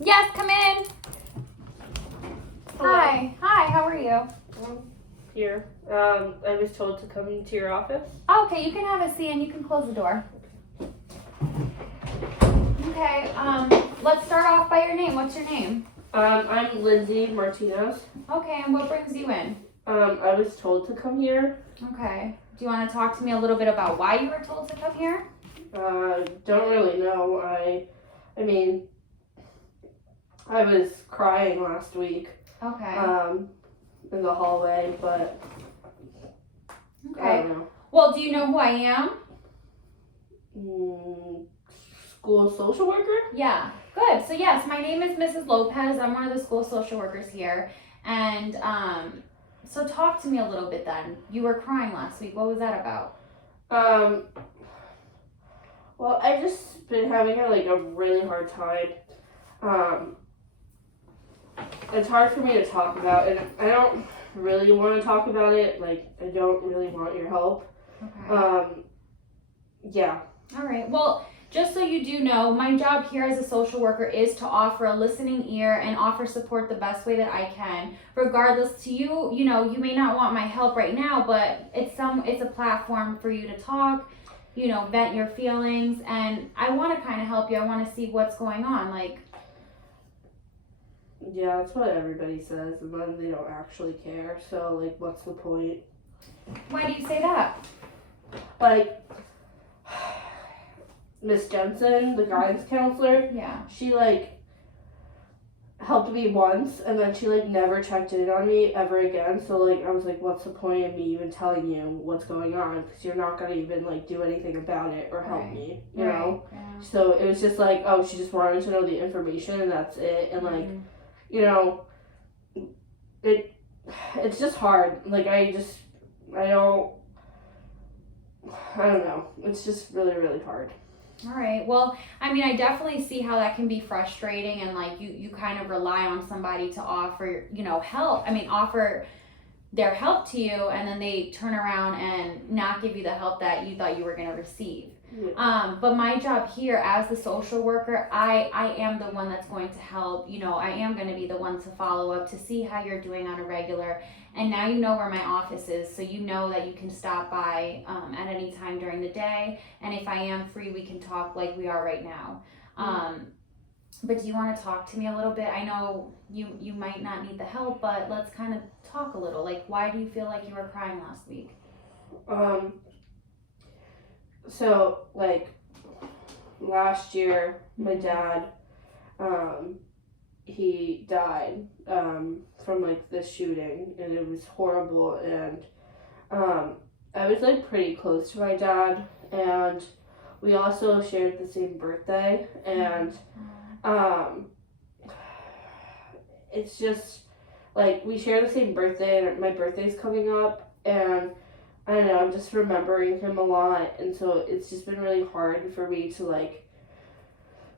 Yes, come in. Hello. Hi, how are you? Here. I was told to come into your office. Okay, you can have a seat and you can close the door. Okay, let's start off by your name. What's your name? I'm Lindsay Martinez. Okay, and what brings you in? I was told to come here. Okay. Do you want to talk to me a little bit about why you were told to come here? Don't really know. I mean, I was crying last week. Okay. In the hallway, but I Okay. don't know. Well, do you know who I am? School social worker? Yeah. Good. So yes, my name is Mrs. Lopez. I'm one of the school social workers here. And so talk to me a little bit then. You were crying last week. What was that about? Well, I've just been having a really hard time. It's hard for me to talk about, and I don't really want to talk about it. Like, I don't really want your help. Okay. Yeah. All right. Well, just so you do know, my job here as a social worker is to offer a listening ear and offer support the best way that I can. Regardless to you, you know, you may not want my help right now, but it's a platform for you to talk, you know, vent your feelings, and I want to kind of help you. I want to see what's going on. Like, Yeah, that's what everybody says, and then they don't actually care. So, like, what's the point? why do you say that? Like, Miss Jensen, the guidance counselor, Yeah. she, helped me once, and then she, never checked in on me ever again. So, I was like, what's the point of me even telling you what's going on? Because you're not going to even, do anything about it or help Right. me, you know? Yeah. So, it was just like, oh, she just wanted to know the information, and that's it. And, you know, it's just hard. I don't know. It's just really, really hard. All right. Well, I mean, I definitely see how that can be frustrating, and you kind of rely on somebody to offer, you know, help. I mean, offer their help to you, and then they turn around and not give you the help that you thought you were going to receive. Yeah. But my job here as the social worker, I am the one that's going to help. You know, I am going to be the one to follow up to see how you're doing on a regular. And now you know where my office is, so you know that you can stop by at any time during the day. And if I am free, we can talk like we are right now. But do you want to talk to me a little bit? I know you might not need the help, but let's kind of talk a little. Like, why do you feel like you were crying last week? So, last year, my dad, he died, from, this shooting, and it was horrible, and, I was, pretty close to my dad, and we also shared the same birthday, and, it's just, we share the same birthday, and my birthday's coming up, and I don't know, I'm just remembering him a lot, and so it's just been really hard for me to,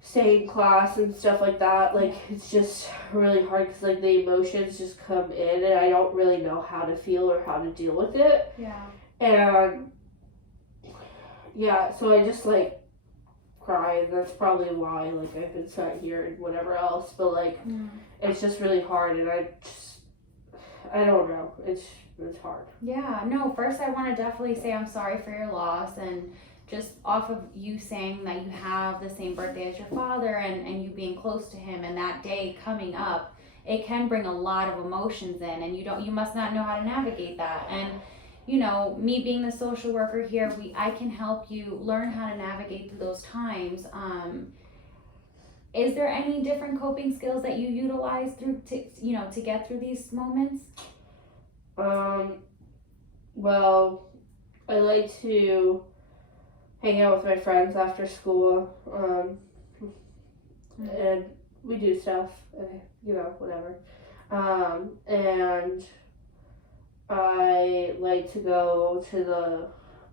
stay in class and stuff like that. It's just really hard because, the emotions just come in, and I don't really know how to feel or how to deal with it. Yeah. And, yeah, so I just, cry, and that's probably why, I've been sat here and whatever else, but, it's just really hard, and I don't know, it's hard. Yeah, no, first I want to definitely say I'm sorry for your loss, and just off of you saying that you have the same birthday as your father, and you being close to him, and that day coming up, it can bring a lot of emotions in, and you must not know how to navigate that. And you know, me being the social worker here, I can help you learn how to navigate through those times. Is there any different coping skills that you utilize to get through these moments? Well, I like to hang out with my friends after school, and we do stuff, whatever. And I like to go to the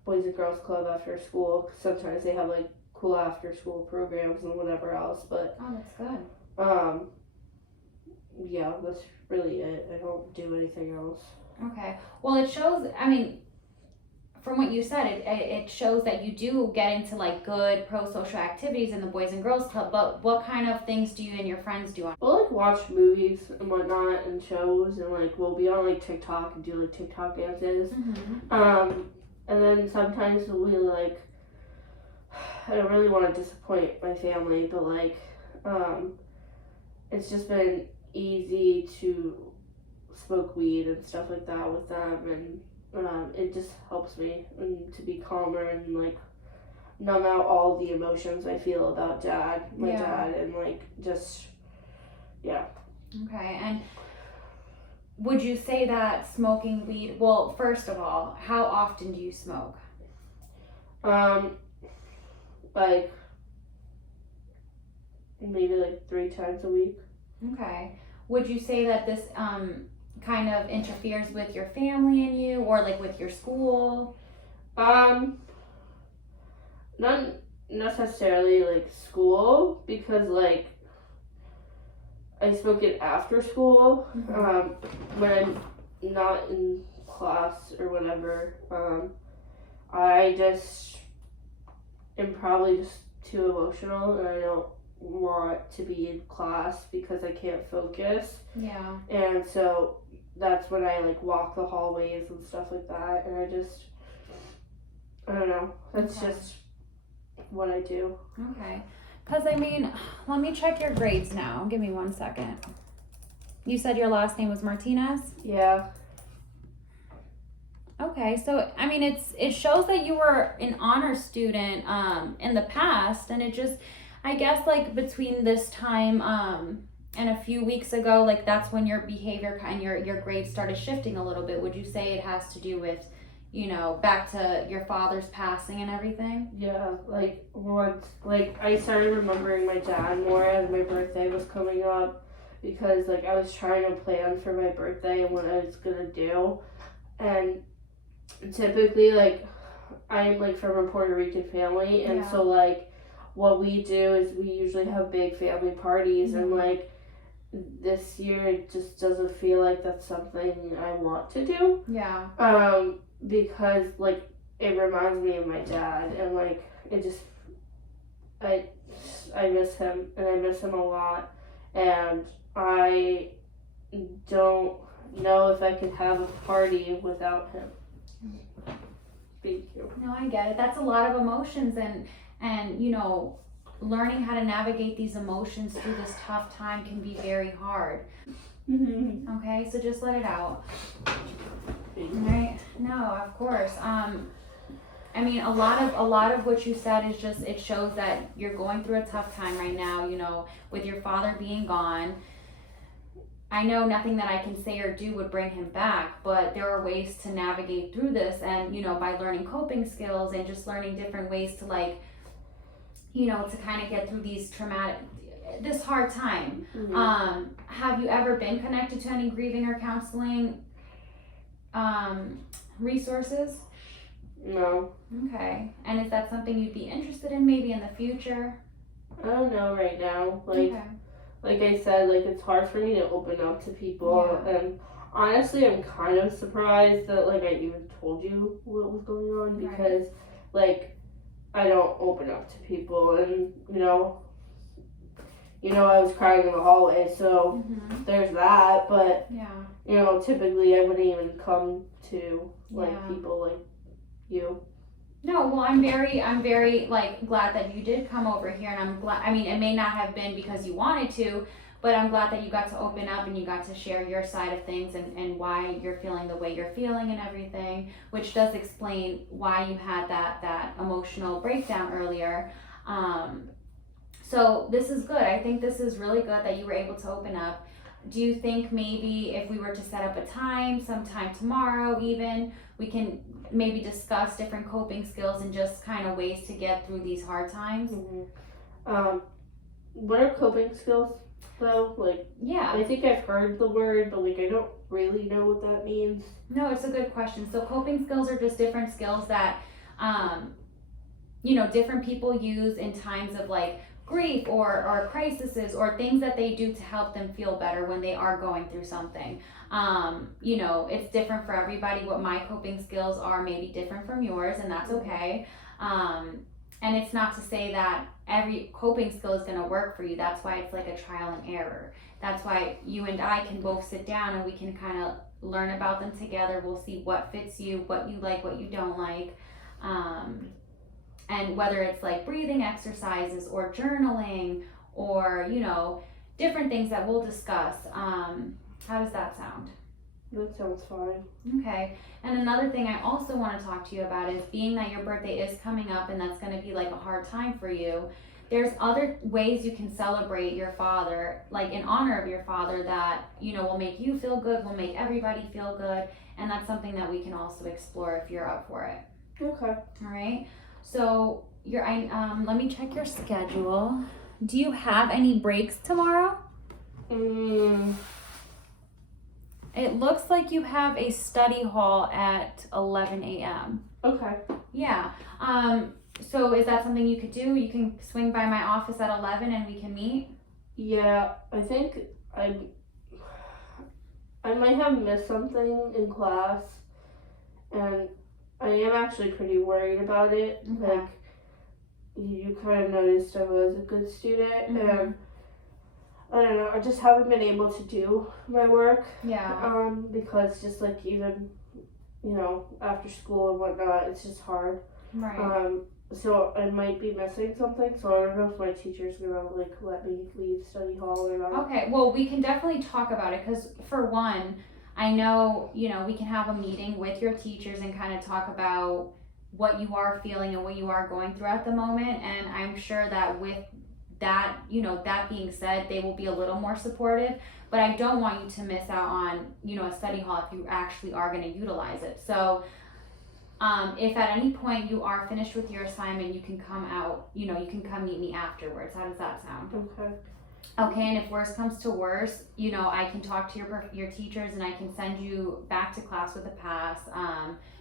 Boys and Girls Club after school, 'cause sometimes they have, cool after school programs and whatever else, but, Oh, that's good. yeah, that's really it. I don't do anything else. Okay. Well, it shows, I mean, from what you said, it shows that you do get into like good pro-social activities in the Boys and Girls Club, but what kind of things do you and your friends do on? We'll like watch movies and whatnot and shows, and like we'll be on like TikTok and do like TikTok dances. And then sometimes we like, I don't really want to disappoint my family, but like it's just been easy to smoke weed and stuff like that with them, and it just helps me to be calmer and like numb out all the emotions I feel about my dad, and like just Okay, and would you say that smoking weed, well, first of all, how often do you smoke? Like maybe like 3 times a week. Okay. Would you say that this kind of interferes with your family and you, or like with your school? Not necessarily like school, because like I smoke it after school, when I'm not in class or whatever. I just am probably just too emotional, and I don't want to be in class because I can't focus. Yeah. And so that's when I like walk the hallways and stuff like that, and I don't know. That's just what I do. Okay. Because, I mean, let me check your grades now. Give me 1 second. You said your last name was Martinez? Yeah. Okay, so, I mean, it shows that you were an honor student in the past, and it just, I guess, like, between this time and a few weeks ago, like, that's when your behavior and your grades started shifting a little bit. Would you say it has to do with, you know, back to your father's passing and everything? Yeah, like once, like I started remembering my dad more as my birthday was coming up, because like I was trying to plan for my birthday and what I was gonna do, and typically like I'm like from a Puerto Rican family, and so like what we do is we usually have big family parties, and like this year it just doesn't feel like that's something I want to do. Yeah. Because like it reminds me of my dad, and like it just I miss him, and I miss him a lot, and I don't know if I could have a party without him. Thank you. No, I get it. That's a lot of emotions, and you know, learning how to navigate these emotions through this tough time can be very hard. Okay, so just let it out. Right? No, of course. I mean, a lot of what you said is just, it shows that you're going through a tough time right now, you know, with your father being gone. I know nothing that I can say or do would bring him back, but there are ways to navigate through this, and, you know, by learning coping skills and just learning different ways to, like, you know, to kind of get through this hard time. Have you ever been connected to any grieving or counseling resources? No. Okay. And is that something you'd be interested in maybe in the future? I don't know right now. Like, okay. Like I said, like it's hard for me to open up to people, and honestly, I'm kind of surprised that like I even told you what was going on, because like I don't open up to people, and you know I was crying in the hallway, so there's that. But you know, typically I wouldn't even come to like people like you. No, well, I'm very like glad that you did come over here, and I'm glad. I mean, it may not have been because you wanted to, but I'm glad that you got to open up and you got to share your side of things, and why you're feeling the way you're feeling and everything, which does explain why you had that emotional breakdown earlier. So this is good. I think this is really good that you were able to open up. Do you think maybe if we were to set up a time, sometime tomorrow even, we can maybe discuss different coping skills and just kind of ways to get through these hard times? What are coping skills though? Like, I think I've heard the word, but like I don't really know what that means. No, it's a good question. So coping skills are just different skills that you know, different people use in times of like grief or crises or things that they do to help them feel better when they are going through something. You know, it's different for everybody. What my coping skills are may be different from yours, and that's okay. And it's not to say that every coping skill is going to work for you. That's why it's like a trial and error. That's why you and I can both sit down and we can kind of learn about them together. We'll see what fits you, what you like, what you don't like. And whether it's like breathing exercises or journaling or, you know, different things that we'll discuss. How does that sound? That sounds fine. Okay. And another thing I also want to talk to you about is, being that your birthday is coming up and that's going to be like a hard time for you, there's other ways you can celebrate your father, like in honor of your father, that, you know, will make you feel good, will make everybody feel good. And that's something that we can also explore if you're up for it. Okay. All right. So let me check your schedule. Do you have any breaks tomorrow? It looks like you have a study hall at 11 a.m. Okay. Yeah. So is that something you could do? You can swing by my office at 11 and we can meet? Yeah, I think I might have missed something in class, and I am actually pretty worried about it. Okay. Like, you kind of noticed I was a good student, and I don't know, I just haven't been able to do my work. Yeah. Because just like even, you know, after school and whatnot, it's just hard. Right. So I might be missing something, so I don't know if my teacher's gonna like let me leave study hall or not. Okay, well, we can definitely talk about it, because for one, I know, you know, we can have a meeting with your teachers and kind of talk about what you are feeling and what you are going through at the moment. And I'm sure that with that, you know, that being said, they will be a little more supportive. But I don't want you to miss out on, you know, a study hall if you actually are going to utilize it. So if at any point you are finished with your assignment, you can come out, you know, you can come meet me afterwards. How does that sound? Okay. Okay, and if worse comes to worse, you know, I can talk to your teachers and I can send you back to class with a pass,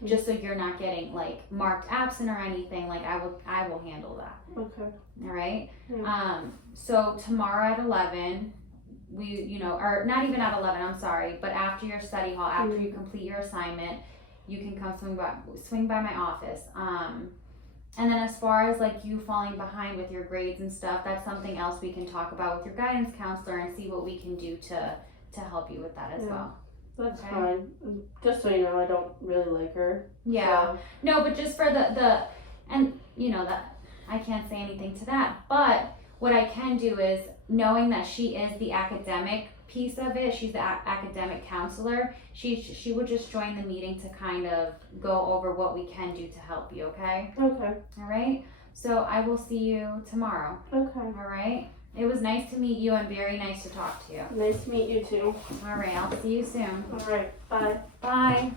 just so you're not getting like marked absent or anything. Like I will handle that. Okay. All right. Yeah. So tomorrow at 11, or not even at 11. I'm sorry, but after your study hall, after you complete your assignment, you can come swing by my office. And then as far as like you falling behind with your grades and stuff, that's something else we can talk about with your guidance counselor and see what we can do to help you with that as well. That's Okay. fine. Just so you know, I don't really like her. Yeah. So. No, but just for the and you know that I can't say anything to that. But what I can do is, knowing that she is the academic piece of it, she's the academic counselor, she would just join the meeting to kind of go over what we can do to help you. Okay. Okay. All right. So I will see you tomorrow. Okay. All right. It was nice to meet you and very nice to talk to you. Nice to meet you too. All right. I'll see you soon. All right. Bye. Bye.